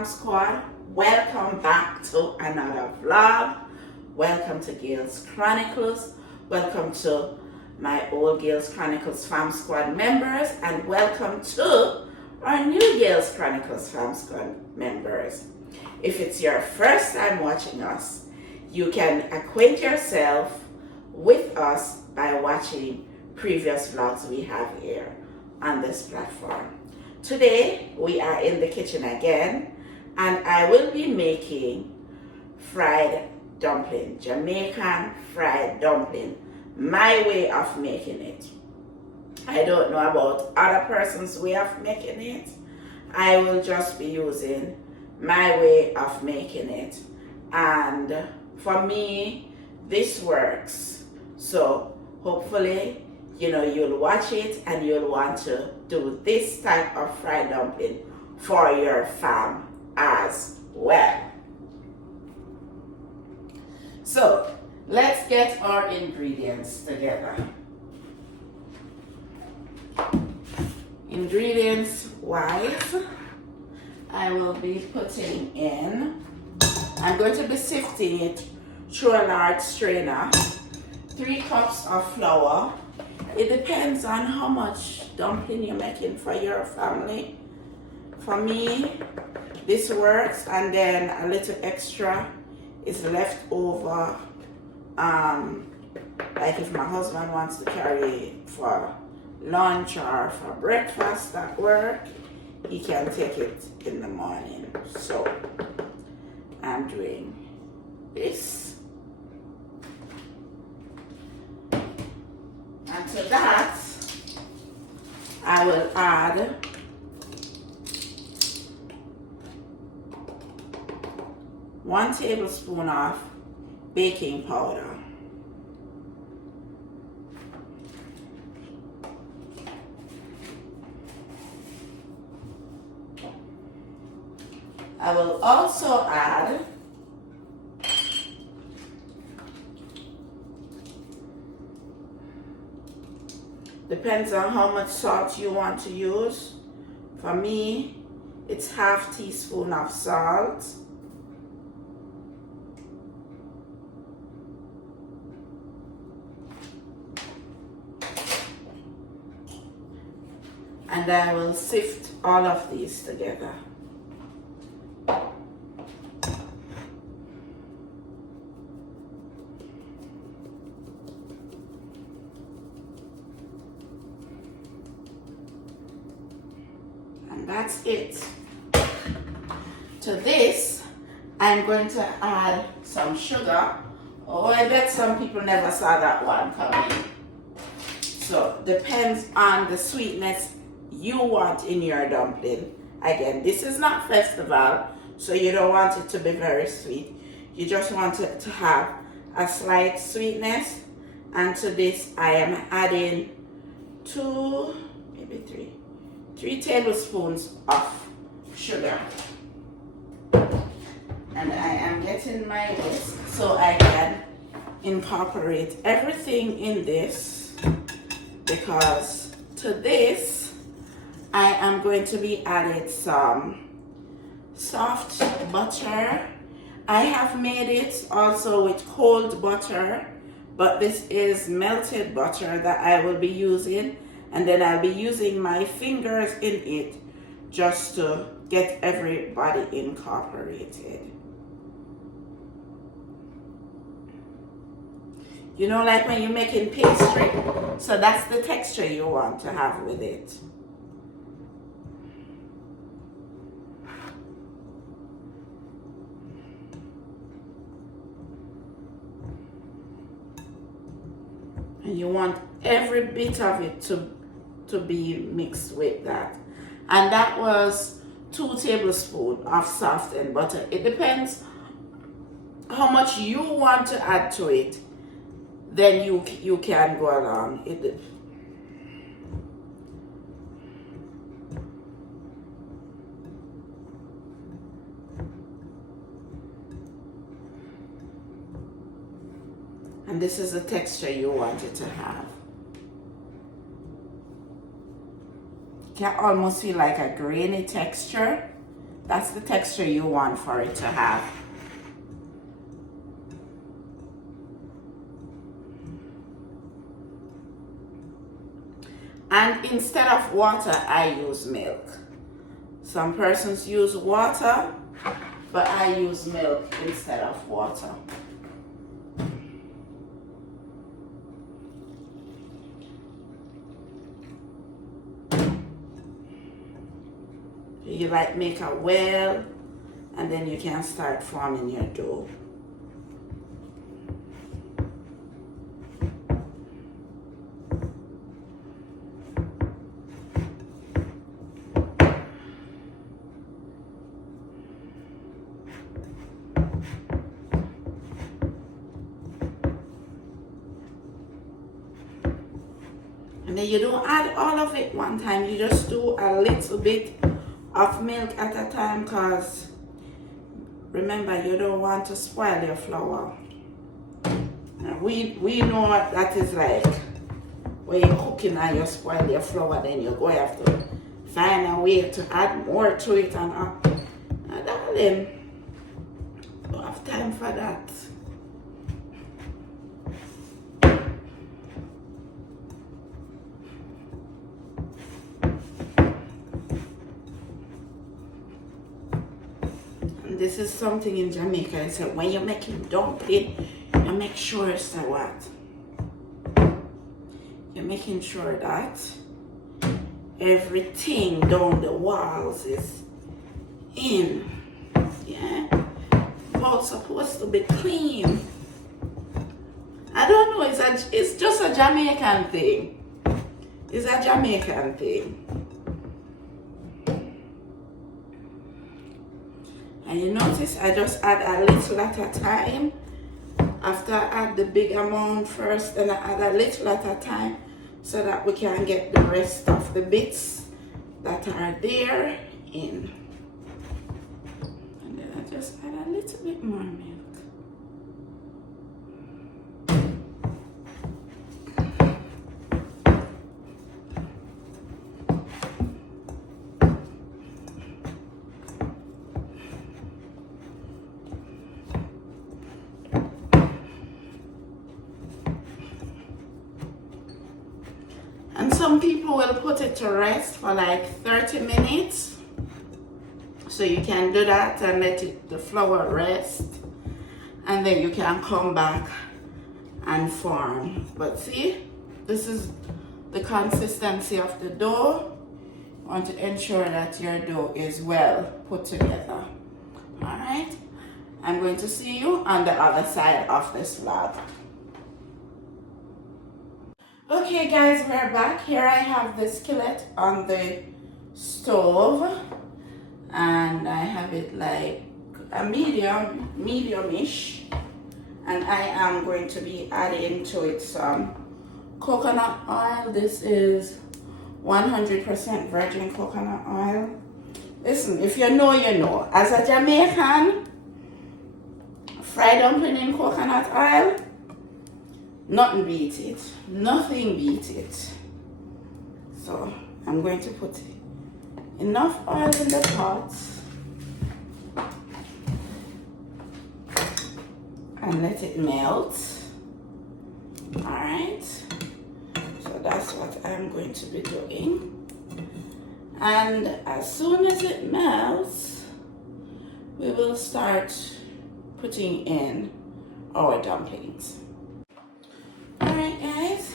Fam Squad. Welcome back to another vlog. Welcome to Girls Chronicles. Welcome to my old Girls Chronicles Fam Squad members, and welcome to our new Girls Chronicles Fam Squad members. If it's your first time watching us, you can acquaint yourself with us by watching previous vlogs we have here on this platform. Today we are in the kitchen again, and I will be making fried dumpling, Jamaican fried dumpling, my way of making it. I don't know about other person's way of making it. I will just be using my way of making it, and for me this works. So hopefully you'll watch it and you'll want to do this type of fried dumpling for your fam as well. So let's get our ingredients together. Ingredients wise, I will be putting in, I'm going to be sifting it through a large strainer, 3 cups of flour. It depends on how much dumpling you're making for your family. For me, this works, and then a little extra is left over. Like if my husband wants to carry it for lunch or for breakfast at work, he can take it in the morning. So I'm doing this. And to that, I will add one tablespoon of baking powder. I will also add depends on how much salt you want to use. For me, it's ½ teaspoon of salt. And I will sift all of these together. That's it. To this, I'm going to add some sugar. Oh, I bet some people never saw that one coming. So, depends on the sweetness you want in your dumpling. Again, this is not festival, so you don't want it to be very sweet. You just want it to have a slight sweetness. And to this, I am adding 2, maybe 3 tablespoons of sugar. And I am getting my whisk so I can incorporate everything in this, because to this I am going to be adding some soft butter. I have made it also with cold butter, but this is melted butter that I will be using. And then I'll be using my fingers in it just to get everybody incorporated. You know, like when you're making pastry, so that's the texture you want to have with it. And you want every bit of it to be mixed with that. And that was 2 tablespoons of softened butter. It depends how much you want to add to it, then you can go along. And this is the texture you want it to have. can almost feel like a grainy texture. That's the texture you want for it to have. And instead of water, I use milk. Some persons use water, but I use milk instead of water. You like make a well, and then you can start forming your dough. And then you don't add all of it one time, you just do a little bit of milk at a time, because remember, you don't want to spoil your flour. And we know what that is like. When you're cooking and you spoil your flour, then you're going to have to find a way to add more to it. And darling, don't have time for that. This is something in Jamaica. It's like when you're making dumpling, you make sure it's what? You're making sure that everything down the walls is in. Yeah? It's supposed to be clean. I don't know, it's just a Jamaican thing. It's a Jamaican thing. And you notice I just add a little at a time. After I add the big amount first, then I add a little at a time so that we can get the rest of the bits that are there in. And then I just add a little bit more milk. And some people will put it to rest for like 30 minutes. So you can do that and let the flour rest. And then you can come back and form. But see, this is the consistency of the dough. You want to ensure that your dough is well put together. All right? I'm going to see you on the other side of this vlog. Okay guys, we're back. Here I have the skillet on the stove, and I have it like a medium-ish, and I am going to be adding to it some coconut oil. This is 100% virgin coconut oil. Listen, if you know, you know. As a Jamaican, fried dumpling in coconut oil, nothing beats it. Nothing beats it. So I'm going to put enough oil in the pot and let it melt. Alright. So that's what I'm going to be doing. And as soon as it melts, we will start putting in our dumplings. Alright guys,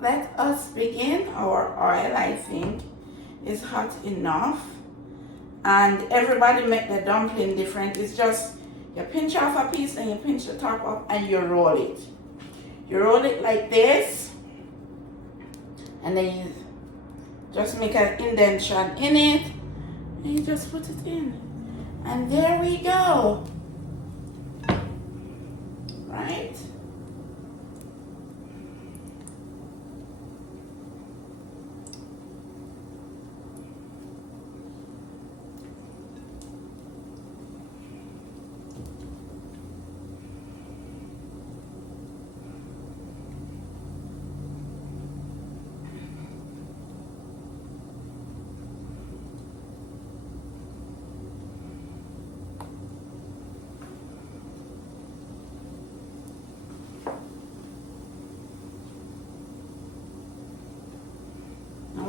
let us begin. Our oil, I think, is hot enough. And everybody make the dumpling different. It's just you pinch off a piece and you pinch the top up and you roll it. You roll it like this, and then you just make an indentation in it and you just put it in. And there we go. Right?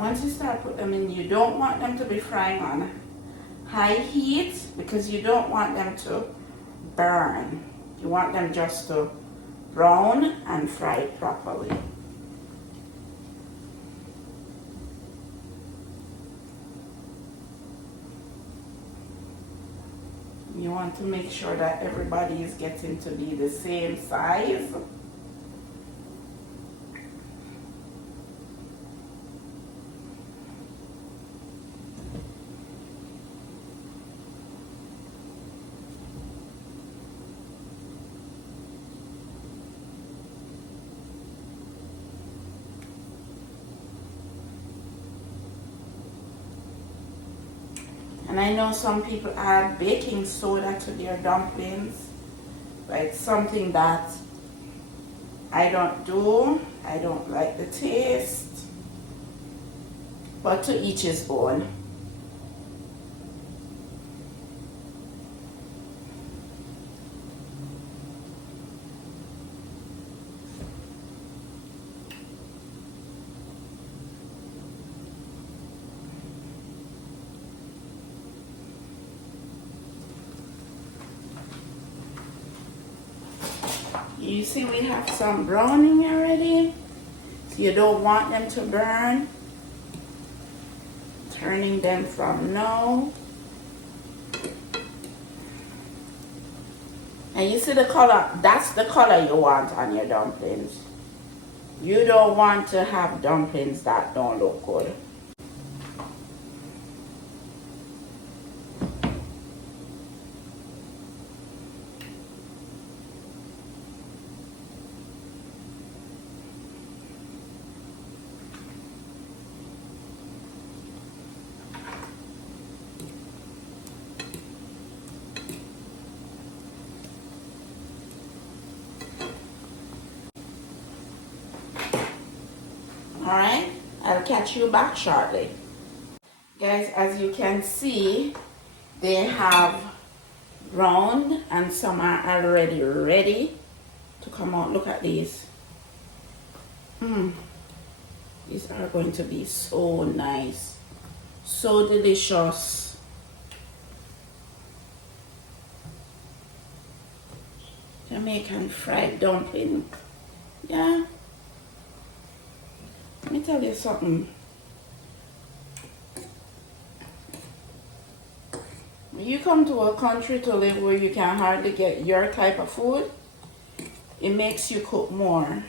once you start putting them in, you don't want them to be frying on high heat because you don't want them to burn. You want them just to brown and fry properly. You want to make sure that everybody is getting to be the same size. And I know some people add baking soda to their dumplings, but it's something that I don't do. I don't like the taste, but to each his own. You see we have some browning already, so you don't want them to burn. Turning them from now. And you see the color, that's the color you want on your dumplings. You don't want to have dumplings that don't look good. Alright, I'll catch you back shortly. Guys, as you can see, they have browned and some are already ready to come out. Look at these. These are going to be so nice, so delicious. Jamaican fried dumpling. Yeah. Let me tell you something. When you come to a country to live where you can hardly get your type of food, it makes you cook more.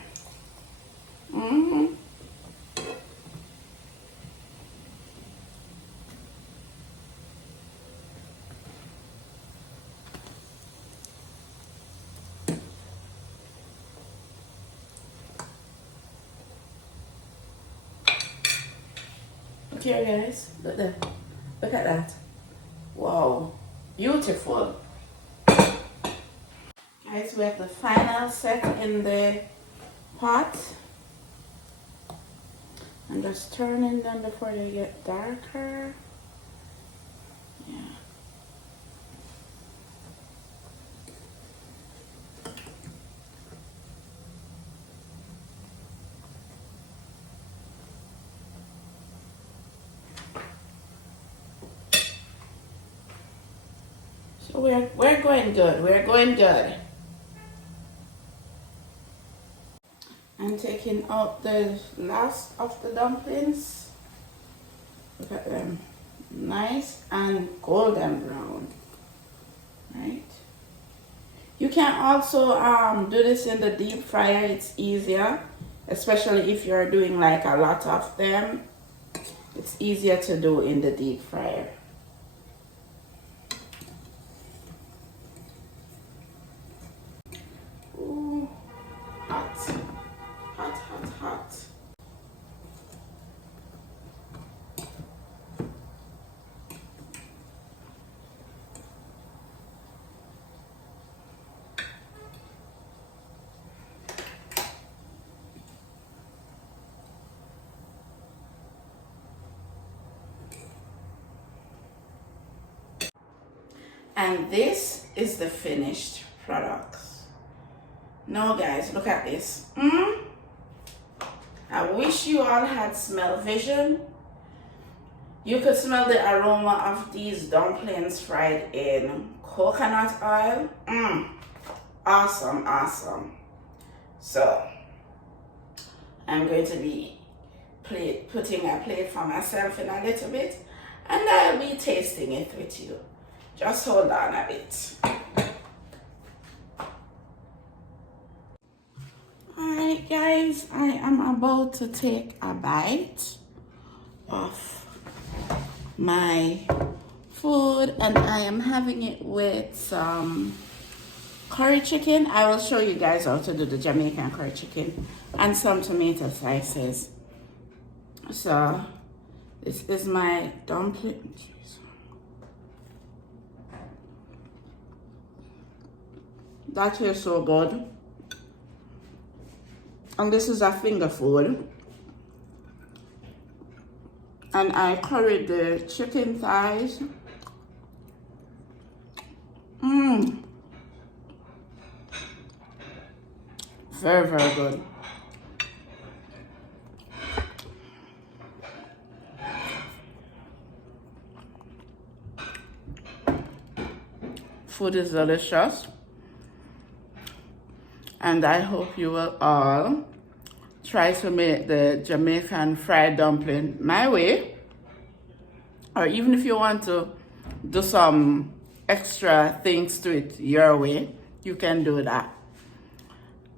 Look here, guys. Look there. Look at that. Wow. Beautiful. Guys, we have the final set in the pot. I'm just turning them before they get darker. Yeah. So we're going good. We're going good. I'm taking out the last of the dumplings. Look at them. Nice and golden brown. Right? You can also do this in the deep fryer. It's easier, especially if you're doing like a lot of them. It's easier to do in the deep fryer. Ooh, hot. Hot, hot, hot. And this is the finished products. Now guys, look at this. I wish you all had smell vision You could smell the aroma of these dumplings fried in coconut oil. Awesome, awesome. So I'm going to be putting a plate for myself in a little bit, and I'll be tasting it with you. Just hold on a bit. Alright guys, I am about to take a bite of my food, and I am having it with some curry chicken. I will show you guys how to do the Jamaican curry chicken, and some tomato slices. So this is my dumpling. That tastes so good. And this is a finger food. And I curried the chicken thighs. Very, very good. Food is delicious. And I hope you will all try to make the Jamaican fried dumpling my way. Or even if you want to do some extra things to it your way, you can do that.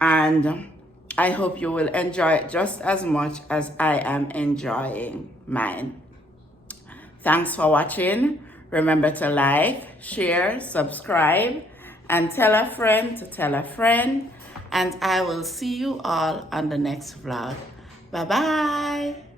And I hope you will enjoy it just as much as I am enjoying mine. Thanks for watching. Remember to like, share, subscribe, and tell a friend to tell a friend. And I will see you all on the next vlog. Bye-bye.